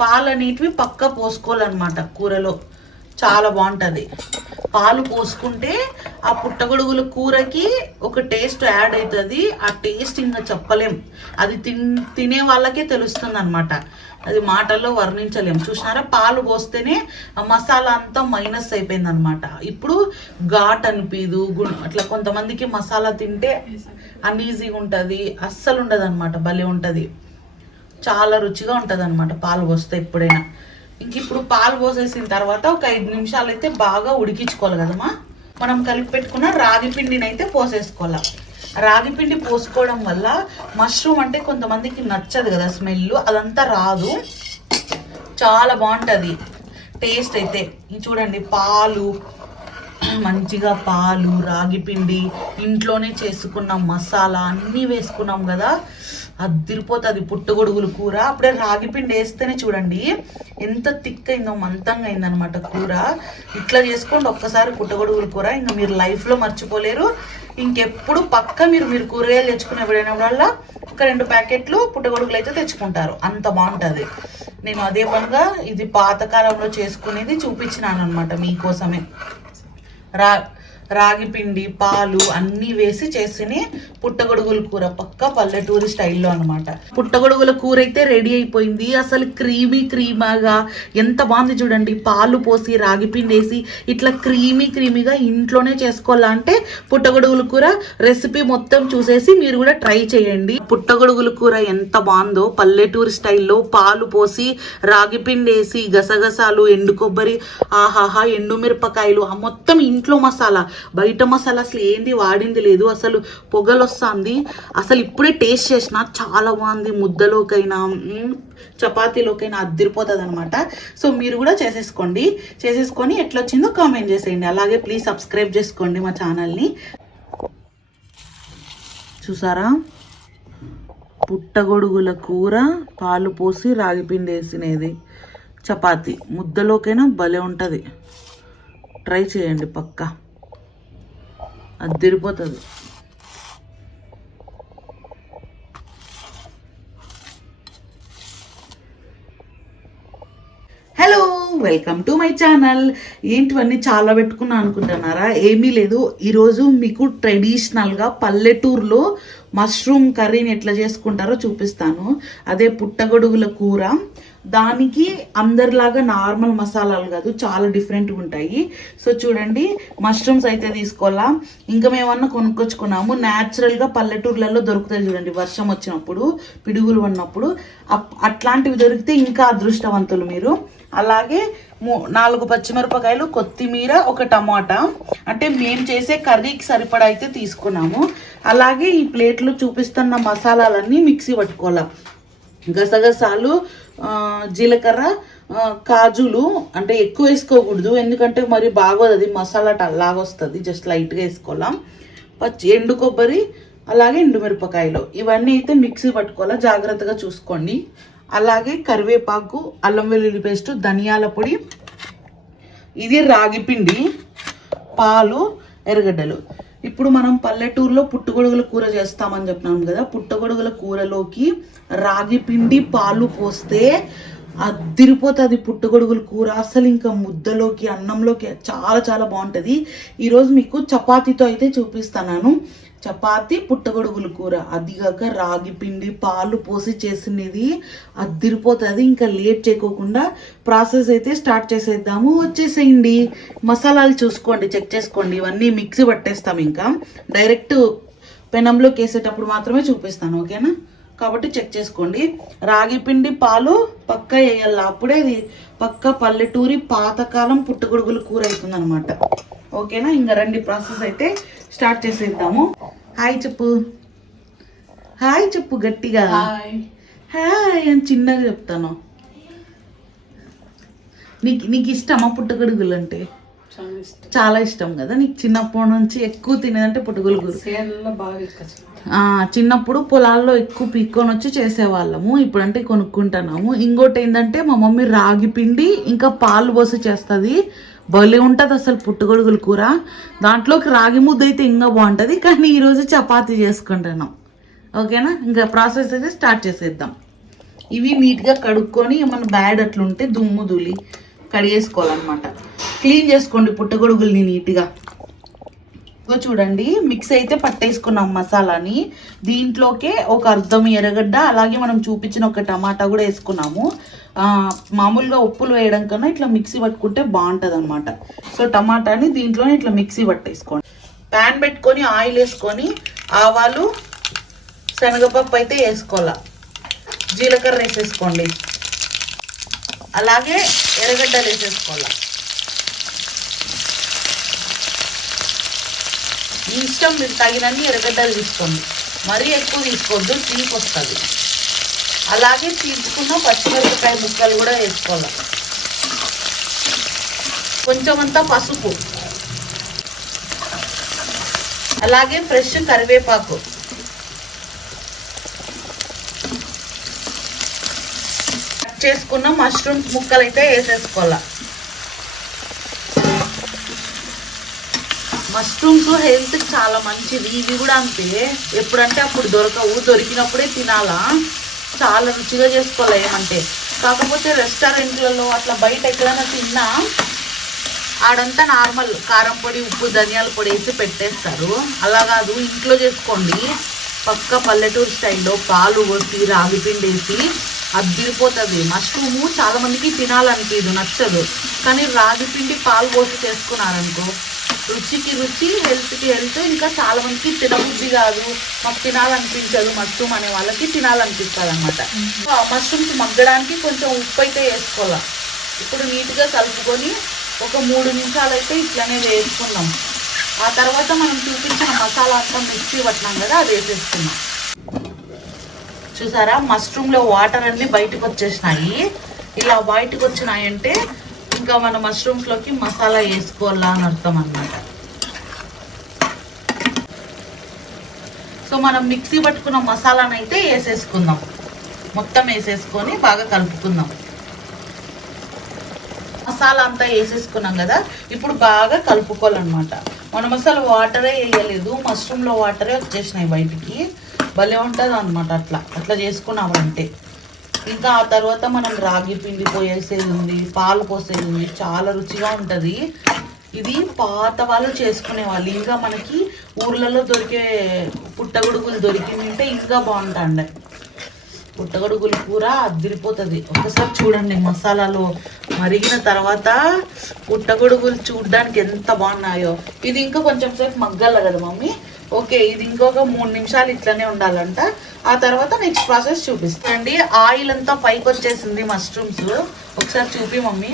పాలు అనేటివి పక్క పోసుకోవాలన్నమాట కూరలో. చాలా బాగుంటుంది. పాలు పోసుకుంటే ఆ పుట్టగొడుగుల కూరకి ఒక టేస్ట్ యాడ్ అవుతుంది ఆ టేస్ట్ ఇంకా చెప్పలేం. అది తిన్ తినే వాళ్ళకే తెలుస్తుంది అనమాట అది మాటల్లో వర్ణించలేం. చూసినారా? పాలు పోస్తేనే ఆ మసాలా అంతా మైనస్ అయిపోయింది అనమాట ఇప్పుడు ఘాట్ అనిపిదు అట్లా కొంతమందికి మసాలా తింటే అన్ఈజీగా ఉంటుంది అస్సలు ఉండదు అనమాట భలే ఉంటుంది చాలా రుచిగా ఉంటుంది అనమాట పాలు పోస్తే ఎప్పుడైనా. ఇంక ఇప్పుడు పాలు పోసేసిన తర్వాత ఒక ఐదు నిమిషాలు అయితే బాగా ఉడికించుకోవాలి కదమ్మా. మనం కలిపి పెట్టుకున్న రాగి పిండిని అయితే పోసేసుకోవాలి. రాగి పిండి పోసుకోవడం వల్ల మష్రూమ్ అంటే కొంతమందికి నచ్చదు కదా స్మెల్ అదంతా రాదు. చాలా బాగుంటుంది. టేస్ట్ అయితే. చూడండి పాలు మంచిగా పాలు రాగి పిండి ఇంట్లోనే చేసుకున్న మసాలా అన్నీ వేసుకున్నాం కదా. అదిరిపోతుంది పుట్టగొడుగులు కూర. అప్పుడే రాగి పిండి వేస్తేనే చూడండి ఎంత థిక్ అయిందో మంతంగా అయిందనమాట కూర. ఇట్లా చేసుకోండి ఒక్కసారి పుట్టగొడుగుల కూర. ఇంకా మీరు లైఫ్లో మర్చిపోలేరు. ఇంకెప్పుడు పక్క మీరు మీరు కూరగాయలు తెచ్చుకునే వల్ల ఒక రెండు ప్యాకెట్లు పుట్టగొడుగులు అయితే తెచ్చుకుంటారు. అంత బాగుంటుంది. నేను అదే పనిగా ఇది పాతకాలంలో చేసుకునేది చూపించినాను అనమాట మీకోసమే. రా రాగి పిండి పాలు అన్నీ వేసి చేసిన పుట్టగొడుగుల కూర. పక్క పల్లెటూరి స్టైల్లో అనమాట పుట్టగొడుగుల కూర అయితే రెడీ అయిపోయింది. అసలు క్రీమీ క్రీమాగా ఎంత బాగుంది చూడండి. పాలు పోసి రాగి పిండి వేసి ఇట్లా క్రీమీ క్రీమీగా ఇంట్లోనే చేసుకోవాలంటే పుట్టగొడుగుల కూర రెసిపీ మొత్తం చూసేసి మీరు కూడా ట్రై చేయండి. పుట్టగొడుగుల కూర ఎంత బాగుందో. పల్లెటూరి స్టైల్లో పాలు పోసి రాగి పిండి వేసి గసగసాలు ఎండు కొబ్బరి ఆహాహా ఎండు మిరపకాయలు ఆ మొత్తం ఇంట్లో మసాలా. బయట మసాలా అసలు ఏంది వాడింది లేదు. అసలు పొగలు వస్తుంది అసలు ఇప్పుడే టేస్ట్ చేసిన చాలా బాగుంది. ముద్దలోకైనా చపాతీలోకైనా అద్దరిపోతుంది అనమాట సో మీరు కూడా చేసేసుకోండి. చేసేసుకొని ఎట్లా వచ్చిందో కామెంట్ చేసేయండి. అలాగే ప్లీజ్ సబ్స్క్రైబ్ చేసుకోండి మా ఛానల్ని. చూసారా? పుట్టగొడుగుల కూర పాలు పోసి రాగిపిండి వేసినది. చపాతి. ముద్దలోకైనా భలే ఉంటుంది. ట్రై చేయండి పక్కా. అది తిరిగిపోతుంది. Hello welcome to my channel ఏంటివన్నీ చాలా పెట్టుకున్నా అనుకుంటున్నారా? ఏమీ లేదు. ఈరోజు మీకు ట్రెడిషనల్గా పల్లెటూరులో మష్రూమ్ కర్రీని ఎట్లా చేసుకుంటారో చూపిస్తాను. అదే పుట్టగొడుగుల కూర దానికి అందరిలాగా నార్మల్ మసాలాలు కాదు చాలా డిఫరెంట్గా ఉంటాయి. సో చూడండి మష్రూమ్స్ అయితే తీసుకోవాలా. ఇంకా మేమన్నా కొనుక్కొచ్చుకున్నాము. న్యాచురల్గా పల్లెటూర్లలో దొరుకుతాయి చూడండి వర్షం వచ్చినప్పుడు పిడుగులు ఉన్నప్పుడు. అప్- అట్లాంటివి దొరికితే ఇంకా అదృష్టవంతులు మీరు. అలాగే నాలుగు పచ్చిమిరపకాయలు కొత్తిమీర ఒక టమాటా. అంటే మేము చేసే కర్రీకి సరిపడా అయితే తీసుకున్నాము. అలాగే ఈ ప్లేట్లో చూపిస్తున్న మసాలాలన్నీ మిక్సీ పట్టుకోవాలి. గసగసాలు జీలకర్ర కాజులు అంటే ఎక్కువ వేసుకోకూడదు. ఎందుకంటే మరి బాగోదు అది మసాలా లాగా వస్తుంది. జస్ట్ లైట్గా వేసుకోవాలా. పచ్చి ఎండు కొబ్బరి అలాగే ఎండుమిరపకాయలు ఇవన్నీ అయితే మిక్సీ పట్టుకోవాలా. జాగ్రత్తగా చూసుకోండి. అలాగే కరివేపాకు అల్లం వెల్లుల్లి పేస్ట్ ధనియాల పొడి. ఇది రాగి పిండి పాలు ఎర్రగడ్డలు. ఇప్పుడు మనం పల్లెటూరులో పుట్టగొడుగుల కూర చేస్తామని చెప్పినాం కదా పుట్టగొడుగుల కూరలోకి రాగి పిండి పాలు పోస్తే అద్దిరిపోతుంది పుట్టగొడుగుల కూర. అసలు ఇంకా ముద్దలోకి అన్నంలోకి చాలా చాలా బాగుంటుంది. ఈరోజు మీకు చపాతీతో అయితే చూపిస్తున్నాను. చపాతి పుట్టగొడుగుల కూర. అదిగాక రాగి పిండి పాలు పోసి చేసినది అద్దిరిపోతుంది. ఇంకా లేట్ చేయకోకుండా ప్రాసెస్ అయితే స్టార్ట్ చేసేద్దాము. వచ్చేసేయండి. మసాలాలు చూసుకోండి చెక్ చేసుకోండి. ఇవన్నీ మిక్సీ పట్టేస్తాం ఇంకా. డైరెక్ట్ పెనంలోకి వేసేటప్పుడు మాత్రమే చూపిస్తాను ఓకేనా? కాబట్టి చెక్ చేసుకోండి. రాగి పిండి పాలు పక్క వేయాలి. అప్పుడే ఇది పక్క పల్లెటూరి పాతకాలం పుట్టగొడుగుల కూర అవుతుంది అనమాట ఓకేనా? ఇంకా రండి ప్రాసెస్ అయితే స్టార్ట్ చేసేద్దాము. హాయ్ చెప్పు. హాయ్ చెప్పు గట్టిగా. హాయ్. అని చిన్నగా చెప్తాను. నీకు నీకు ఇష్టమా పుట్టగొడుగులు అంటే చాలా ఇష్టం కదా నీకు? చిన్నప్పటి నుంచి ఎక్కువ తినేదంటే పుట్టగొడుగులు. చిన్నప్పుడు పొలాల్లో ఎక్కువ పీక్కొని వచ్చి చేసేవాళ్ళము. ఇప్పుడంటే కొనుక్కుంటున్నాము. ఇంకోటి ఏంటంటే మా మమ్మీ రాగి పిండి ఇంకా పాలు పోసి చేస్తుంది. భలే ఉంటుంది అసలు పుట్టగొడుగుల కూర. దాంట్లోకి రాగి ముద్ద అయితే ఇంకా బాగుంటుంది. కానీ ఈరోజు చపాతీ చేసుకుంటున్నాం ఓకేనా? ఇంకా ప్రాసెస్ అయితే స్టార్ట్ చేసేద్దాం. ఇవి నీట్గా కడుక్కొని ఏమన్నా బ్యాడ్ అట్లుంటే దుమ్ము దులి కడిగేసుకోవాలన్నమాట. క్లీన్ చేసుకోండి పుట్టగొడుగుల్ని నీట్గా. చూడండి మిక్స్ అయితే పట్టేసుకున్నాం మసాలాని. దీంట్లోకే ఒక అర్ధం ఎర్రగడ్డ అలాగే మనం చూపించిన ఒక టమాటా కూడా వేసుకున్నాము. మామూలుగా ఉప్పులు వేయడం కన్నా ఇట్లా మిక్సీ పట్టుకుంటే బాగుంటుంది అనమాట సో టమాటాని దీంట్లోనే ఇట్లా మిక్సీ పట్టేసుకోండి. ప్యాన్ పెట్టుకొని ఆయిల్ వేసుకొని ఆవాలు శనగపప్పు అయితే వేసుకోవాలి. జీలకర్ర వేసేసుకోండి. అలాగే ఎర్రగడ్డలు వేసేసుకోవాలి. మీ ఇష్టం మీరు తగినన్ని ఎర్రగడ్డలు తీసుకోండి. మరీ ఎక్కువ తీసుకోవద్దు తీపి వస్తుంది. అలాగే తీసుకున్న పచ్చిమిరపకాయ ముక్కలు కూడా వేసుకోవాలి. కొంచెం అంతా పసుపు. అలాగే ఫ్రెష్ కరివేపాకు. కట్ చేసుకున్న మష్రూమ్స్ ముక్కలు అయితే వేసేసుకోవాలి. మష్రూమ్స్ హెల్త్ చాలా మంచిది. ఇవి కూడా అంతే. ఎప్పుడంటే అప్పుడు దొరకవు. దొరికినప్పుడే తినాలా? చాలా రుచిగా చేసుకోవాలి ఏమంటే. కాకపోతే రెస్టారెంట్లలో అట్లా బయట ఎక్కడైనా తిన్నా ఆడంతా నార్మల్. కారం పొడి ఉప్పు ధనియాల పొడి వేసి పెట్టేస్తారు. అలా కాదు. ఇంట్లో చేసుకోండి. పక్క పల్లెటూరు స్టైల్లో పాలు కొట్టి రాగి పిండి వేసి అద్దిరిపోతుంది మష్రూము చాలామందికి తినాలనిపించదు నచ్చదు. కానీ రాగి పిండి పాలు పోసి చేసుకున్నారనుకో రుచికి రుచి హెల్త్కి హెల్త్ ఇంకా చాలా మందికి తినబుద్ధి కాదు. మాకు తినాలనిపించదు మష్రూమ్ అనే వాళ్ళకి తినాలనిపిస్తుంది అనమాట మష్రూమ్స్ మగ్గడానికి కొంచెం ఉప్పు అయితే వేసుకోవాలి. ఇప్పుడు నీట్గా కలుపుకొని ఒక మూడు నిమిషాలు అయితే ఇట్లనే వేసుకున్నాం ఆ తర్వాత మనం చూపించిన మసాలా అంతా మిక్సీ పట్టినాం కదా అది వేసేసుకున్నాం చూసారా? మష్రూమ్లో వాటర్ అన్ని బయటకు వచ్చేసినాయి ఇలా బయటకు వచ్చినాయంటే ఇంకా మన మష్రూమ్స్లోకి మసాలా వేసుకోవాలా అని అర్థం అన్నమాట. సో మనం మిక్సీ పట్టుకున్న మసాలాను అయితే వేసేసుకుందాం. మొత్తం వేసేసుకొని బాగా కలుపుకుందాం. మసాలా అంతా వేసేసుకున్నాం కదా ఇప్పుడు బాగా కలుపుకోవాలన్నమాట. మనం అసలు వాటరే వేయలేదు మష్రూమ్లో వాటరే వచ్చేసినాయి బయటికి. భలే ఉంటుంది అనమాట అట్లా. అట్లా చేసుకున్నామంటే. ఇంకా ఆ తర్వాత మనం రాగి పిండి పోయేసేది ఉంది పాలు పోసేది ఉంది చాలా రుచిగా ఉంటుంది. ఇది పాత వాళ్ళు చేసుకునే వాళ్ళు. ఇంకా మనకి ఊర్లలో దొరికే పుట్టగొడుగులు దొరికిందంటే ఇంకా బాగుంటాండే. పుట్టగొడుగుల కూర అదిరిపోతుంది. ఒకసారి చూడండి మసాలాలో మరిగిన తర్వాత పుట్టగొడుగులు చూడడానికి ఎంత బాగున్నాయో. ఇది ఇంకా కొంచెం సేపు మగ్గాల కదా మమ్మీ? ఓకే ఇది ఇంకొక మూడు నిమిషాలు ఇట్లనే ఉండాలంట. ఆ తర్వాత నెక్స్ట్ ప్రాసెస్ చూపిస్తాండి ఆయిల్ అంతా పైకి వచ్చేసింది మష్రూమ్స్ ఒకసారి చూపి మమ్మీ.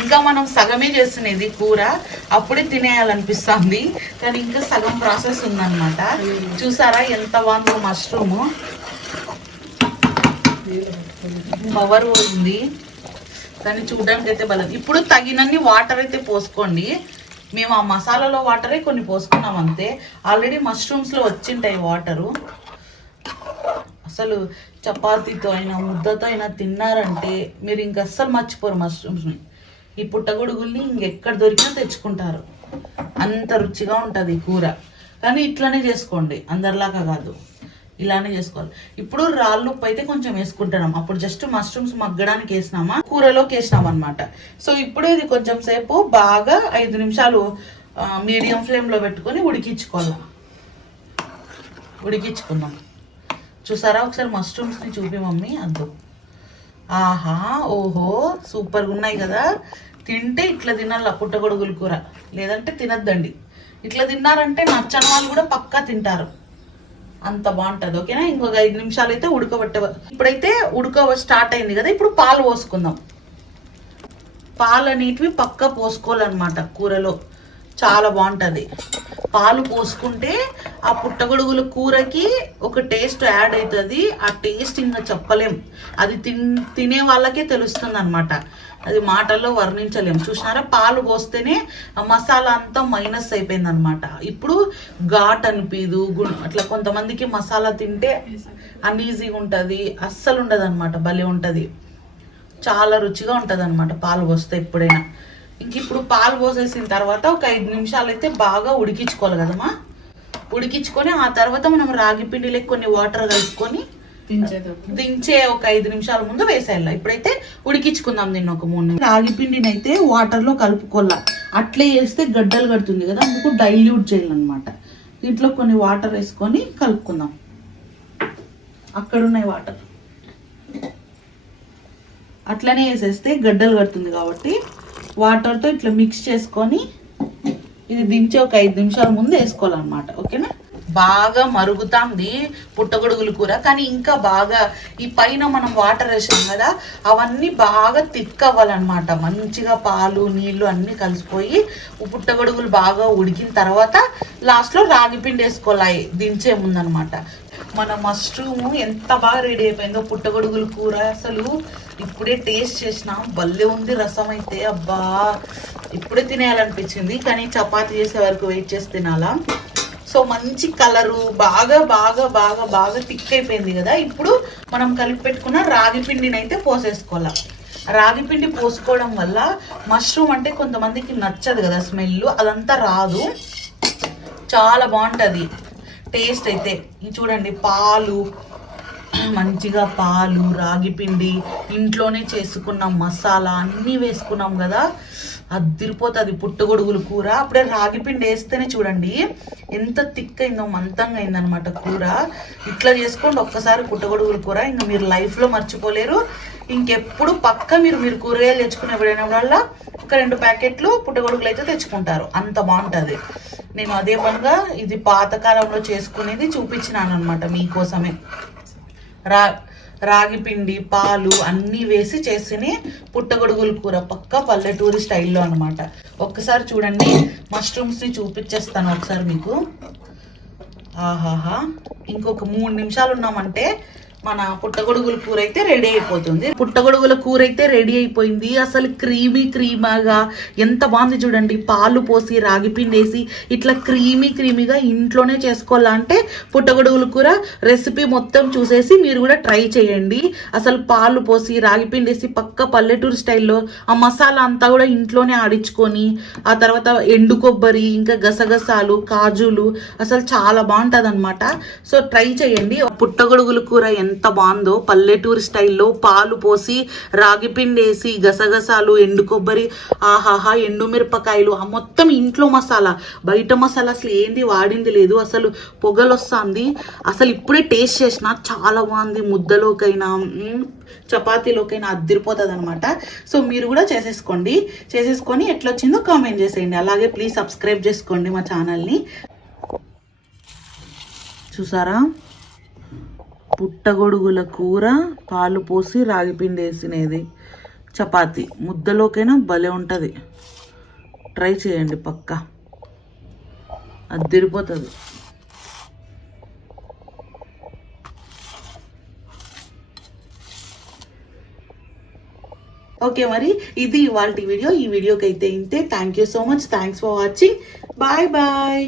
ఇంకా మనం సగమే చేస్తున్నది కూర. అప్పుడే తినేయాలనిపిస్తుంది. కానీ ఇంకా సగం ప్రాసెస్ ఉందన్నమాట. చూసారా ఎంత బాగుందో మష్రూమ్ పవర్ ఉంది కానీ చూడడానికి అయితే బలం. ఇప్పుడు తగినన్ని వాటర్ అయితే పోసుకోండి. మేము ఆ మసాలాలో వాటరే కొన్ని పోసుకున్నాం అంతే. ఆల్రెడీ మష్రూమ్స్లో వచ్చింటాయి వాటరు. అసలు చపాతీతో అయినా ముద్దతో అయినా తిన్నారంటే మీరు ఇంక అస్సలు మర్చిపోరు మష్రూమ్స్ని ఈ పుట్టగొడుగుల్ని ఇంకెక్కడ దొరికినా తెచ్చుకుంటారు. అంత రుచిగా ఉంటుంది కూర. కానీ ఇట్లానే చేసుకోండి. అందరిలాగా కాదు. ఇలానే చేసుకోవాలి. ఇప్పుడు రాళ్ళు ఉప్పు అయితే కొంచెం వేసుకుంటున్నాం. అప్పుడు జస్ట్ మష్రూమ్స్ మగ్గడానికి వేసినామా? కూరలోకి వేసినాం అనమాట సో ఇప్పుడు ఇది కొంచెం సేపు బాగా ఐదు నిమిషాలు మీడియం ఫ్లేమ్లో పెట్టుకొని ఉడికించుకోవాలి? ఉడికించుకుందాం. చూసారా? ఒకసారి మష్రూమ్స్ని చూపి మమ్మీ అద్దు. ఆహా ఓహో సూపర్గా ఉన్నాయి కదా. తింటే ఇట్లా తినాల? పుట్టగొడుగుల కూర. లేదంటే తినద్దండి. ఇట్లా తిన్నారంటే నచ్చని వాళ్ళు కూడా పక్కా తింటారు. అంత బాగుంటుంది ఓకేనా? ఇంకొక ఐదు నిమిషాలు అయితే ఉడకబట్టే ఇప్పుడైతే ఉడక స్టార్ట్ అయింది కదా ఇప్పుడు పాలు పోసుకుందాం. పాలు అనేటివి పక్క పోసుకోవాలన్నమాట కూరలో. చాలా బాగుంటుంది. పాలు పోసుకుంటే ఆ పుట్టగొడుగుల కూరకి ఒక టేస్ట్ యాడ్ అవుతుంది ఆ టేస్ట్ ఇంకా చెప్పలేం. అది తిన్ తినే వాళ్ళకే తెలుస్తుంది అనమాట అది మాటల్లో వర్ణించలేము. చూసినారా? పాలు పోస్తేనే ఆ మసాలా అంతా మైనస్ అయిపోయింది అనమాట ఇప్పుడు ఘాట్ అనిపించదు అట్లా కొంతమందికి మసాలా తింటే అన్ఈజీగా ఉంటుంది అస్సలు ఉండదు అనమాట భలే ఉంటుంది. చాలా రుచిగా ఉంటుంది అనమాట పాలు పోస్తే ఎప్పుడైనా. ఇంక ఇప్పుడు పాలు పోసేసిన తర్వాత ఒక ఐదు నిమిషాలు అయితే బాగా ఉడికించుకోవాలి కదమ్మా. ఉడికించుకొని ఆ తర్వాత మనం రాగి పిండిలో కొన్ని వాటర్ కలుపుకొని దించే ఒక ఐదు నిమిషాల ముందు వేసేయాలి. ఇప్పుడైతే ఉడికించుకుందాం దీన్ని ఒక మూడు నిమిషాలు. రాగి పిండిని అయితే వాటర్లో కలుపుకోవాల. అట్లే వేస్తే గడ్డలు కడుతుంది కదా అందుకు డైల్యూట్ చేయాలన్నమాట. దీంట్లో కొన్ని వాటర్ వేసుకొని కలుపుకుందాం. అక్కడ ఉన్నాయి వాటర్ అట్లనే వేసేస్తే గడ్డలు కడుతుంది కాబట్టి వాటర్తో ఇట్లా మిక్స్ చేసుకొని ఇది దించి ఒక ఐదు నిమిషాల ముందు వేసుకోవాలన్నమాట. ఓకేనా? బాగా మరుగుతాంది పుట్టగొడుగులు కూర. కానీ ఇంకా బాగా ఈ పైన మనం వాటర్ వేసాం కదా అవన్నీ బాగా థిక్ అవ్వాలన్నమాట. మంచిగా పాలు నీళ్ళు అన్నీ కలిసిపోయి పుట్టగొడుగులు బాగా ఉడికిన తర్వాత లాస్ట్లో రాగి పిండి వేసుకోవాలి. దించే ముందనమాట మన మష్రూమ్ ఎంత బాగా రెడీ అయిపోయిందో పుట్టగొడుగులు కూర అసలు. ఇప్పుడే టేస్ట్ చేసిన భలే ఉంది రసం అయితే. అబ్బా! ఇప్పుడే తినేయాలనిపించింది. కానీ చపాతీ చేసే వరకు వెయిట్ చేసి తినాలా? సో మంచి కలరు బాగా బాగా బాగా బాగా థిక్ అయిపోయింది కదా. ఇప్పుడు మనం కలిపి పెట్టుకున్న రాగి పిండిని అయితే పోసేసుకోవాలి. రాగి పిండి పోసుకోవడం వల్ల మష్రూమ్ అంటే కొంతమందికి నచ్చదు కదా స్మెల్ అదంతా రాదు. చాలా బాగుంటుంది. టేస్ట్ అయితే. చూడండి పాలు మంచిగా పాలు రాగిపిండి ఇంట్లోనే చేసుకున్న మసాలా అన్నీ వేసుకున్నాం కదా. అదిరిపోతుంది పుట్టగొడుగులు కూర. అప్పుడే రాగి పిండి వేస్తేనే చూడండి ఎంత థిక్ అయిందో మంతంగా అయిందనమాట కూర. ఇట్లా చేసుకోండి ఒక్కసారి పుట్టగొడుగుల కూర. ఇంకా మీరు లైఫ్లో మర్చిపోలేరు. ఇంకెప్పుడు పక్క మీరు మీరు కూరగాయలు తెచ్చుకునే ఎప్పుడైనా ఒక రెండు ప్యాకెట్లు పుట్టగొడుగులు అయితే తెచ్చుకుంటారు. అంత బాగుంటుంది. నేను అదే పనిగా ఇది పాతకాలంలో చేసుకునేది చూపించినాను అనమాట మీకోసమే. రా రాగి పిండి పాలు అన్నీ వేసి చేసిన పుట్టగొడుగుల కూర పక్క పల్లెటూరి స్టైల్లో అనమాట ఒక్కసారి చూడండి మష్రూమ్స్ని చూపించేస్తాను ఒకసారి మీకు. ఆహాహా. ఇంకొక మూడు నిమిషాలు ఉన్నామంటే మన పుట్టగొడుగుల కూర అయితే రెడీ అయిపోతుంది. పుట్టగొడుగుల కూర అయితే రెడీ అయిపోయింది. అసలు క్రీమీ క్రీమాగా ఎంత బాగుంది చూడండి. పాలు పోసి రాగి పిండి వేసి ఇట్లా క్రీమీ క్రీమీగా ఇంట్లోనే చేసుకోవాలంటే పుట్టగొడుగుల కూర రెసిపీ మొత్తం చూసేసి మీరు కూడా ట్రై చేయండి. అసలు పాలు పోసి రాగి పిండి వేసి పక్క పల్లెటూరు స్టైల్లో ఆ మసాలా అంతా కూడా ఇంట్లోనే ఆడించుకొని ఆ తర్వాత ఎండు కొబ్బరి ఇంకా గసగసాలు కాజులు అసలు చాలా బాగుంటుంది అనమాట సో ట్రై చేయండి. పుట్టగొడుగుల కూర ఎంత ఎంత బాగుందో. పల్లెటూరు స్టైల్లో పాలు పోసి రాగి పిండి వేసి గసగసాలు ఎండు కొబ్బరి ఆహాహా ఎండు మిరపకాయలు ఆ మొత్తం ఇంట్లో మసాలా. బయట మసాలా అసలు ఏంది వాడింది లేదు. అసలు పొగలు వస్తుంది అసలు ఇప్పుడే టేస్ట్ చేసిన చాలా బాగుంది. ముద్దలోకైనా చపాతీలోకైనా అద్దరిపోతుంది అనమాట సో మీరు కూడా చేసేసుకోండి. చేసేసుకొని ఎట్లా వచ్చిందో కామెంట్ చేసేయండి. అలాగే ప్లీజ్ సబ్స్క్రైబ్ చేసుకోండి మా ఛానల్ని. చూసారా? పుట్టగొడుగుల కూర పాలు పోసి రాగిపిండి వేసినది. చపాతి. ముద్దలోకైనా భలే ఉంటుంది. ట్రై చేయండి పక్క. అది తిరిపోతుంది ఓకే మరి ఇది ఇవాళ వీడియో. ఈ వీడియోకి అయితే ఇంతే. Thank you so much thanks for watching bye bye